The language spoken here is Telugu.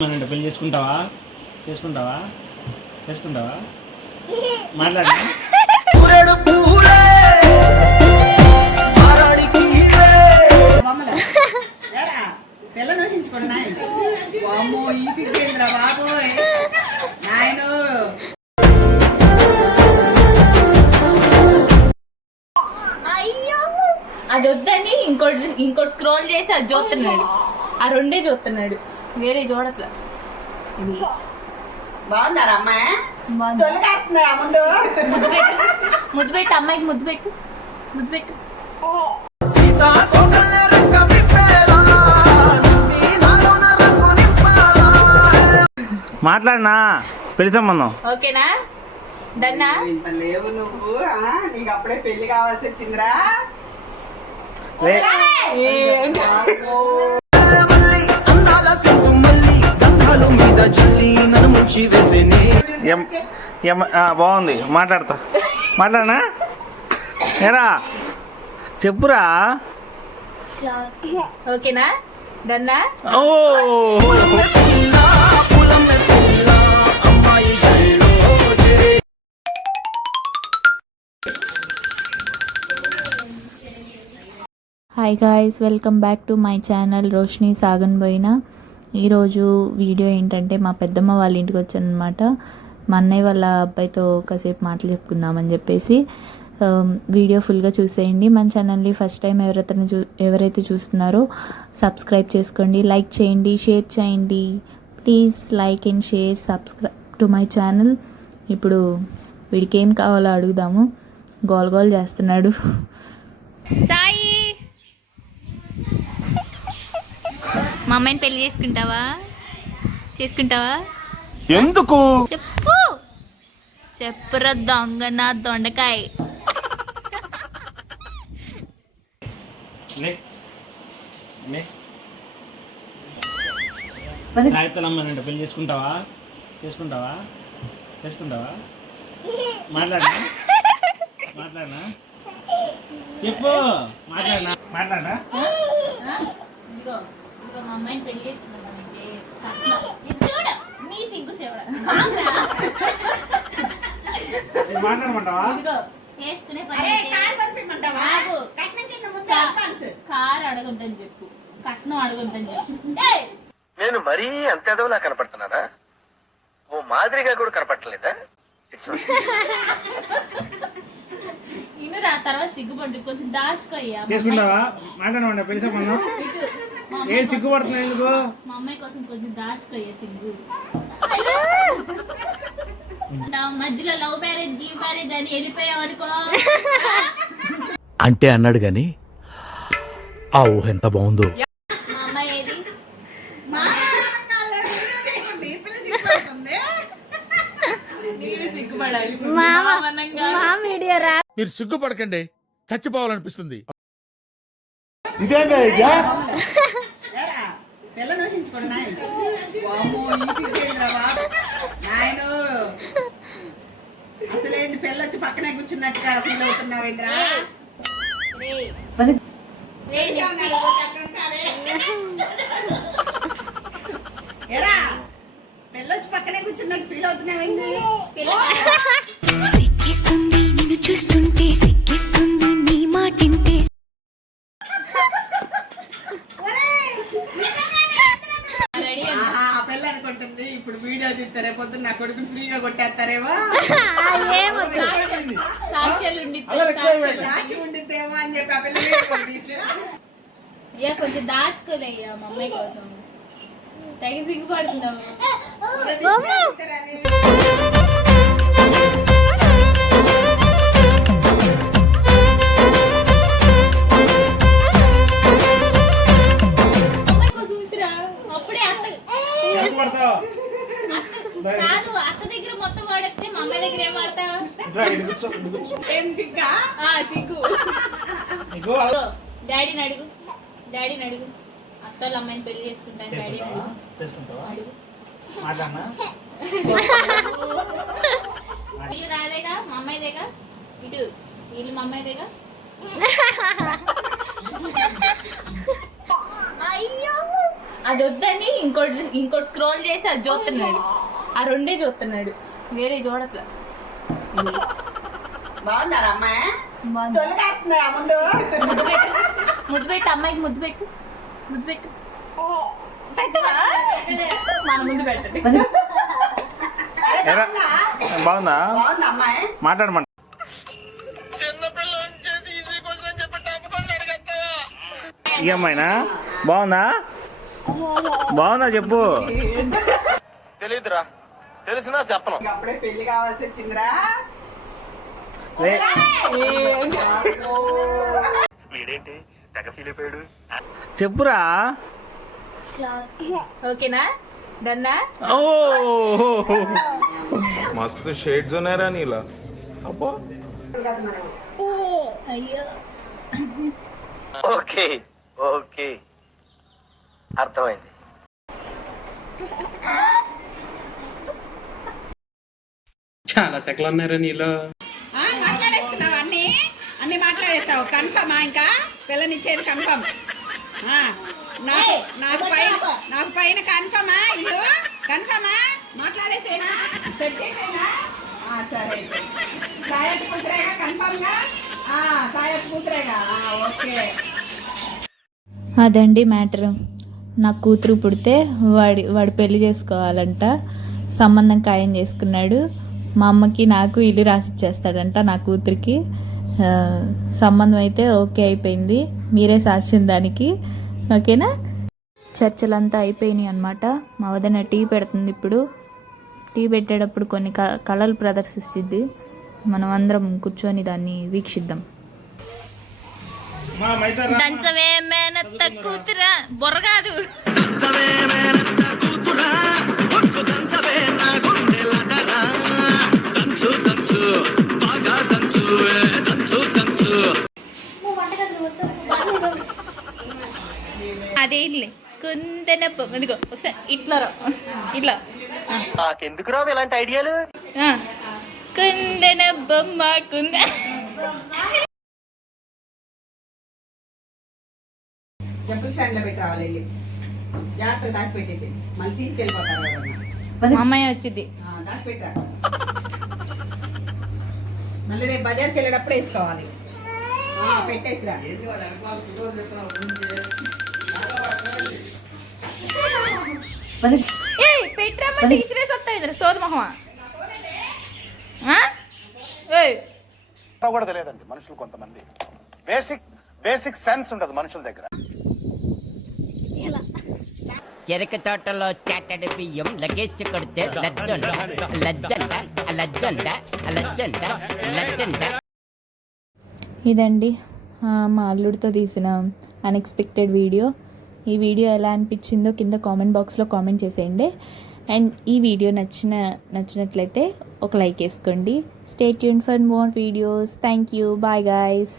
పెళ్లి చేసుకుంటావా చేసుకుంటావా చేసుకుంటావా మాట్లాడు పిల్లని ఊహించుకోండి అమ్మో ఈ సిగ్గేంద్రా బాబోయ్ నాయన అది వద్దని ఇంకోటి స్క్రోల్ చేసి అది చూస్తున్నాడు. ఆ రెండే చూస్తున్నాడు, వేరే చూడట్లా. బాగున్నారా అమ్మాయి? ముందు ముద్దు పెట్టు అమ్మాయికి, ముద్దు పెట్టు. మాట్లాడినా పెళ్లి సంబంధం ఓకేనా? డన్నా? ఇంత లేవు నువ్వు, నీకు అప్పుడే పెళ్లి కావాల్సి వచ్చిందిరా. బాగుంది, మాట్లాడనా ఏరా చెప్పురా. ఓకేనా? డన్నా? Oh hi guys, welcome back to my channel Roshini Saganboina. ఈరోజు వీడియో ఏంటంటే మా పెద్దమ్మ వాళ్ళ ఇంటికి వచ్చానమాట. మా అన్నయ్య వాళ్ళ అబ్బాయితో కాసేపు మాటలు చెప్పుకుందామని చెప్పేసి వీడియో ఫుల్గా చూసేయండి. మన ఛానల్ని ఫస్ట్ టైం ఎవరైతే చూస్తున్నారో సబ్స్క్రైబ్ చేసుకోండి, లైక్ చేయండి, షేర్ చేయండి. Please like and share, subscribe to my channel. ఇప్పుడు వీడికి ఏం కావాలో అడుగుదాము. గోల్ చేస్తున్నాడు. సాయి, మా అమ్మాయిని పెళ్లి చేసుకుంటావా? ఎందుకు చెప్పురా దొంగ నా దొండకాయ. సాయితలమ్మనంటే పెళ్లి చేసుకుంటావా మాట్లాడనా చెప్పు. మాట్లాడనా ఇదిగో మా అమ్మాయిని పెళ్లి చేసుకుంటానంటే నీ సిగ్గు సేవడా మాట్లాడమంటావా? ఇదిగో చేసుకునే పని కారు అడగొద్దని చెప్పు, కట్నం అడగొద్దని చెప్పు. నేను మరీ అంత ఎదవలా కనపడుతున్నారా? ఓ మాదిరిగా కూడా కనపడలేదా? ఇనురా, తర్వాత సిగ్గుపడ్డు, కొంచెం దాచుకోయ్యా. చేసుకుంటావా? మాట్లాడమంటా పెళ్లి సంబంధం. ఏం సిగ్గుపడుతున్నా ఎందుకు? మా అమ్మాయి కోసం కొంచెం దాచుకోయ్యా సిగ్గు. మధ్యలో లవ్ మ్యారేజ్ గివ్ మ్యారేజ్ అని వెళ్ళిపోయావు అనుకో. అంటే అన్నాడు గాని ఆ ఊహ ఎంత బాగుందో. మా అమ్మాయి ఏది? సిగ్గుపడాలి. మీరు సిగ్గుపడకండి, చచ్చిపోవాలనిపిస్తుంది. పిల్లని ఊహించుకోండి అమ్మో ఈ సిగ్గేంద్రా బాబు నాయన అసలేంది పిల్లొచ్చి పక్కనే కూర్చున్నట్టుగా ఫీల్ అవుతున్నావేంద్రా? ఎరా పిల్లొచ్చి పక్కనే కూర్చున్నట్టు ఫీల్ అవుతున్నావేంది? సిక్కిస్తుంది నిన్ను చూస్తుంటే, సిక్కిస్తుంది నీ మాటింటే. ఆ పిల్ల అనుకుంటుంది ఇప్పుడు వీడియో తీస్తారే పొద్దున్న నా కొడుకుని ఫ్రీగా కొట్టేస్తారేమో, సాక్షి ఉండిద్దేమో అని చెప్పి ఆ పిల్ల కొంచెం దాచుకోలేయ్యా మా అమ్మాయి కోసం. తెగ సిగ్గుపడుతున్నావు. అమ్మాయి కోసం ఉంచురా, అప్పుడే కాదు అక్క దగ్గర మొత్తం వాడితే మా అమ్మాయి దగ్గర ఏం వాడతావు? సిగ్గు. డాడీని అడుగు. అత్తోళ్ళ అమ్మాయిని పెళ్లి చేసుకుంటాను డాడీ అడుగు. ఇల్లు రాదేగా, మా అమ్మాయిదేగా. ఇటు ఇల్లు మా అమ్మాయిదేగా. అది వద్దని ఇంకోటి స్క్రోల్ చేసి అది చూస్తున్నాడు. ఆ రెండే చూస్తున్నాడు, వేరే చూడట్లా. బాగున్నారా అమ్మాయి? తొలిగాడుతున్నాయా ముందు? ముద్దు పెట్టు అమ్మాయికి, ముద్దు పెట్టు. పెట్టవా? మన ముందు పెట్టండి. ఎరా బాగుందా? బాగుందా అమ్మాయి? మాట్లాడమంట. ఈ అమ్మాయినా? బాగుందా చెప్పు. తెలియదురా, తెలిసినా చెప్పను. అప్పుడే పెళ్లి కావాల్సి వచ్చిందిరా. వీడేంటి తెగ ఫీల్ అయిపోయాడు. చెప్పురా. ఓకేనా? డన్నా? ఓ मस्त शेड जो नाही राणीला अप्पा అయ్యో ఓకే ఓకే అర్థమైంది. చాలా సెకలు ఉన్నారా నీలో? మాట్లాడేసుకున్నావు అన్ని మాట్లాడేస్తావు. కన్ఫర్మా? ఇంకా పిల్లనిచ్చేది కన్ఫర్మ్? నాకు పైన కన్ఫర్మా? ఇల్లు కన్ఫర్మా? మాట్లాడేసేనా? పెట్టేసేనా? సరే. సాయత్ కూతురేగా కన్ఫర్మ్గా? సాయత్ కూతురేగా? ఓకే. అదండి మ్యాటర్. నా కూతురు పుడితే వాడు పెళ్లి చేసుకోవాలంట. సంబంధం ఖాయం చేసుకున్నాడు. మా అమ్మకి నాకు ఇల్లు రాసిచ్చేస్తాడంట నా కూతురికి. సంబంధం అయితే ఓకే అయిపోయింది. మీరే సాక్ష్యం దానికి. ఓకేనా? చర్చలంతా అయిపోయినాయి అనమాట. మా వదిన టీ పెడుతుంది ఇప్పుడు. టీ పెట్టేటప్పుడు కొన్ని కళలు ప్రదర్శిస్తుంది. మనం అందరం కూర్చొని దాన్ని వీక్షిద్దాం. దంచవే మేనత్త కూతురా, బొర్ర కాదు. అదేంలే కుందనప్ప. ఇదిగో ఒకసారి ఇట్లా నాకెందుకు రావు ఇలాంటి ఐడియాలు? కుందన బొమ్మ కుంద. చెప్పులు స్టాండ్లో పెట్టి రావాలి. వెళ్ళి జాగ్రత్తగా దాచిపెట్టేసి మళ్ళీ తీసుకెళ్ళిపోతారు ఎవరన్నా. మా అమ్మాయి వచ్చింది. దాచిపెట్టా. మళ్ళీ రేపు బజార్కి వెళ్ళేటప్పుడు వేసుకోవాలి. పెట్టేసిరా. పెట్టరమ్మంటే ఇసిరేసి వస్తాయి సోది మొహమా. కూడా తెలియదండి మనుషులు కొంతమంది. బేసిక్ సెన్స్ ఉండదు మనుషుల దగ్గర. చెరుకు తోటలో చాటడి బియ్యం లగేజ్ కొడితే లజ్జంట. ఇదండి మా అల్లుడితో తీసిన అన్ఎక్స్పెక్టెడ్ వీడియో. ఈ వీడియో ఎలా అనిపించిందో కింద కామెంట్ బాక్స్లో కామెంట్ చేసేయండి. అండ్ ఈ వీడియో నచ్చినట్లయితే ఒక లైక్ వేసుకోండి. Stay tune for more videos. Thank you. Bye guys.